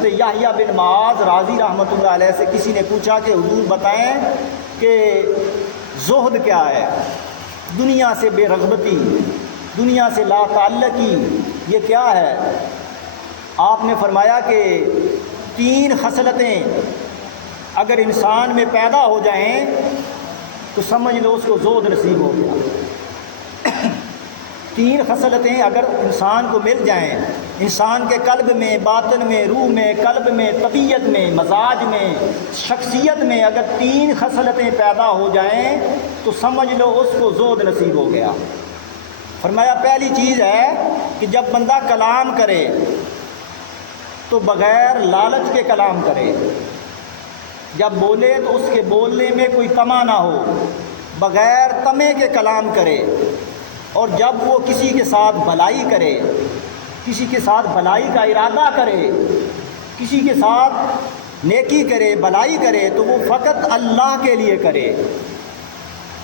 حضرت یحییٰ بن معاذ راضی رحمۃ اللہ علیہ سے کسی نے پوچھا کہ حضور بتائیں کہ زہد کیا ہے، دنیا سے بے رغبتی، دنیا سے لا تعلقی، یہ کیا ہے؟ آپ نے فرمایا کہ 3 خصلتیں اگر انسان میں پیدا ہو جائیں تو سمجھ لو اس کو زہد نصیب ہو گیا۔ 3 خصلتیں اگر انسان کو مل جائیں، انسان کے قلب میں، باطن میں، روح میں، قلب میں، طبیعت میں، مزاج میں، شخصیت میں اگر 3 خصلتیں پیدا ہو جائیں تو سمجھ لو اس کو زہد نصیب ہو گیا۔ فرمایا پہلی چیز ہے کہ جب بندہ کلام کرے تو بغیر لالچ کے کلام کرے، جب بولے تو اس کے بولنے میں کوئی طمع نہ ہو، بغیر طمع کے کلام کرے، اور جب وہ کسی کے ساتھ بھلائی کرے، کسی کے ساتھ بھلائی کا ارادہ کرے، کسی کے ساتھ نیکی کرے، بھلائی کرے تو وہ فقط اللہ کے لیے کرے،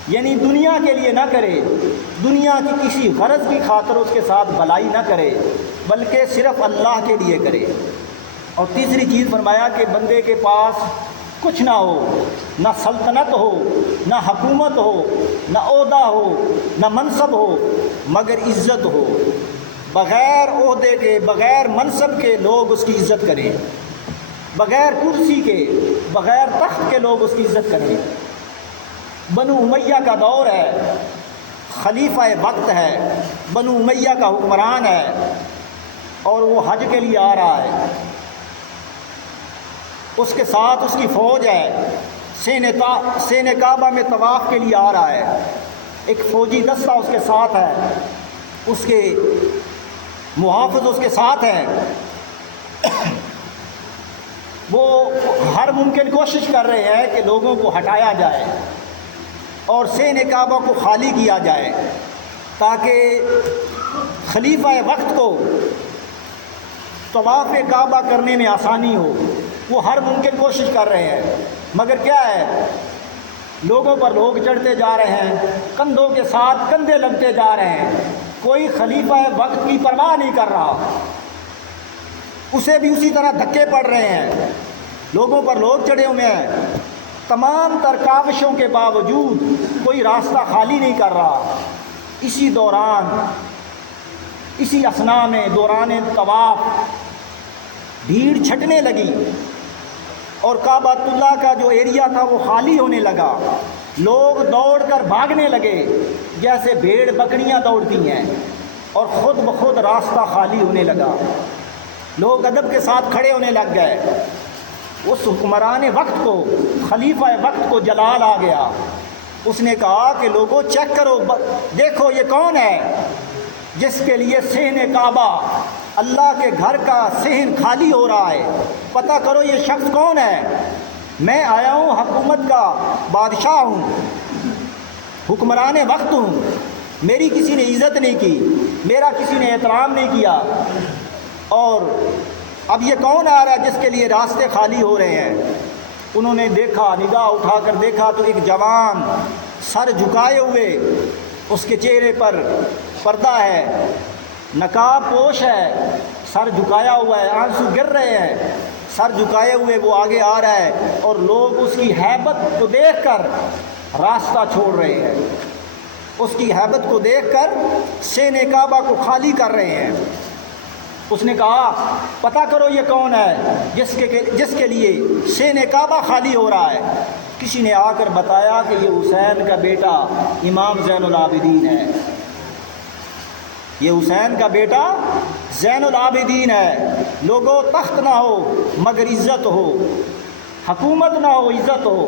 یعنی دنیا کے لیے نہ کرے، دنیا کی کسی غرض کی خاطر اس کے ساتھ بھلائی نہ کرے، بلکہ صرف اللہ کے لیے کرے۔ اور تیسری چیز فرمایا کہ بندے کے پاس کچھ نہ ہو، نہ سلطنت ہو، نہ حکومت ہو، نہ عہدہ ہو، نہ منصب ہو، مگر عزت ہو، بغیر عہدے کے، بغیر منصب کے لوگ اس کی عزت کریں، بغیر کرسی کے، بغیر تخت کے لوگ اس کی عزت کریں۔ بنو امیہ کا دور ہے، خلیفہ وقت ہے، بنو امیہ کا حکمران ہے، اور وہ حج کے لیے آ رہا ہے، اس کے ساتھ اس کی فوج ہے، سین کعبہ میں طواف کے لیے آ رہا ہے، ایک فوجی دستہ اس کے ساتھ ہے، اس کے محافظ اس کے ساتھ ہیں، وہ ہر ممکن کوشش کر رہے ہیں کہ لوگوں کو ہٹایا جائے اور سین کعبہ کو خالی کیا جائے تاکہ خلیفہ وقت کو طواف کعبہ کرنے میں آسانی ہو۔ وہ ہر ممکن کوشش کر رہے ہیں، مگر کیا ہے، لوگوں پر لوگ چڑھتے جا رہے ہیں، کندھوں کے ساتھ کندھے لگتے جا رہے ہیں، کوئی خلیفہ وقت کی پرواہ نہیں کر رہا، اسے بھی اسی طرح دھکے پڑ رہے ہیں، لوگوں پر لوگ چڑھے ہوئے ہیں، تمام تر کاوشوں کے باوجود کوئی راستہ خالی نہیں کر رہا۔ اسی دوران، اسی اثنا میں دوران طواف بھیڑ چھٹنے لگی اور کعبۃ اللہ کا جو ایریا تھا وہ خالی ہونے لگا، لوگ دوڑ کر بھاگنے لگے جیسے بھیڑ بکریاں دوڑتی ہیں، اور خود بخود راستہ خالی ہونے لگا، لوگ ادب کے ساتھ کھڑے ہونے لگ گئے۔ اس حکمران وقت کو، خلیفہ وقت کو جلال آ گیا، اس نے کہا کہ لوگوں چیک کرو، دیکھو یہ کون ہے جس کے لیے صحن کعبہ، اللہ کے گھر کا صحن خالی ہو رہا ہے، پتہ کرو یہ شخص کون ہے، میں آیا ہوں، حکومت کا بادشاہ ہوں، حکمران وقت ہوں، میری کسی نے عزت نہیں کی، میرا کسی نے احترام نہیں کیا، اور اب یہ کون آ رہا ہے جس کے لیے راستے خالی ہو رہے ہیں۔ انہوں نے دیکھا، نگاہ اٹھا کر دیکھا تو ایک جوان سر جھکائے ہوئے، اس کے چہرے پر پردہ ہے، نقاب پوش ہے، سر جھکایا ہوا ہے، آنسو گر رہے ہیں، سر جھکائے ہوئے وہ آگے آ رہا ہے، اور لوگ اس کی ہیبت کو دیکھ کر راستہ چھوڑ رہے ہیں، اس کی ہیبت کو دیکھ کر صحن کعبہ کو خالی کر رہے ہیں۔ اس نے کہا پتہ کرو یہ کون ہے جس کے لیے صحن کعبہ خالی ہو رہا ہے۔ کسی نے آ کر بتایا کہ یہ حسین کا بیٹا امام زین العابدین ہے، یہ حسین کا بیٹا زین العابدین ہے۔ لوگوں تخت نہ ہو مگر عزت ہو، حکومت نہ ہو عزت ہو،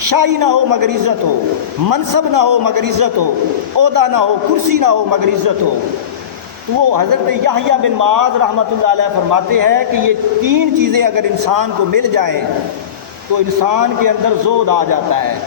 شاہی نہ ہو مگر عزت ہو، منصب نہ ہو مگر عزت ہو، عہدہ نہ ہو، کرسی نہ ہو مگر عزت ہو۔ تو وہ حضرت یحییٰ بن معاذ رحمۃ اللہ علیہ فرماتے ہیں کہ یہ 3 چیزیں اگر انسان کو مل جائیں تو انسان کے اندر زہد آ جاتا ہے۔